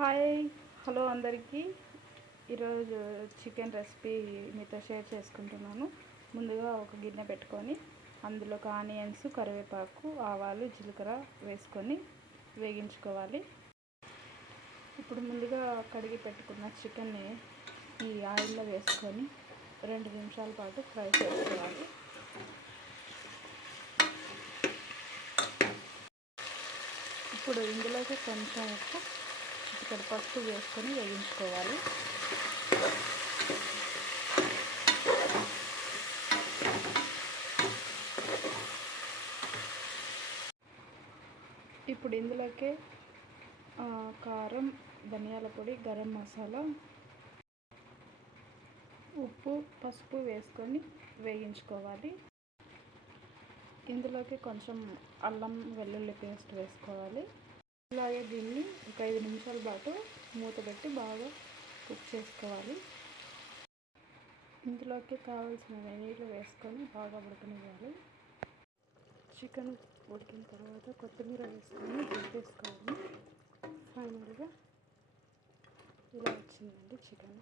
Hi hello అందరికీ. ఈరోజు chicken recipe మీతో షేర్ చేసుకుంటున్నాను. ముందుగా ఒక గిన్నె పెట్టుకొని అందులోకి ఆనియన్స్, కరివేపాకు, ఆవాలు, జీలకర్ర వేసుకొని వేగించుకోవాలి. ఇప్పుడు ముందుగా కడిగి పెట్టుకున్న చికెన్ని ఈ ఆయిల్లో వేసుకొని 2 నిమిషాల పాటు ఫ్రై చేసుకోవాలి. ఇప్పుడు ఇందులోకి కొంచెం ఉప్పు, ఇక్కడ పసుపు వేసుకొని వేయించుకోవాలి. ఇప్పుడు ఇందులోకి కారం, ధనియాల పొడి, గరం మసాలా, ఉప్పు, పసుపు వేసుకొని వేయించుకోవాలి. ఇందులోకి కొంచెం అల్లం వెల్లుల్లి పేస్ట్ వేసుకోవాలి. ఇలాగే దీన్ని ఒక 5 నిమిషాల పాటు మూత పెట్టి బాగా కుక్ చేసుకోవాలి. ఇందులోకి కావాల్సిన నీళ్ళు వేసుకొని బాగా ఉడకనివ్వాలి. చికెన్ ఉడికిన తర్వాత కొత్తిమీర వేసుకొని దింపేసుకోవాలి. ఫైనల్గా ఇలా వచ్చిందండి చికెన్.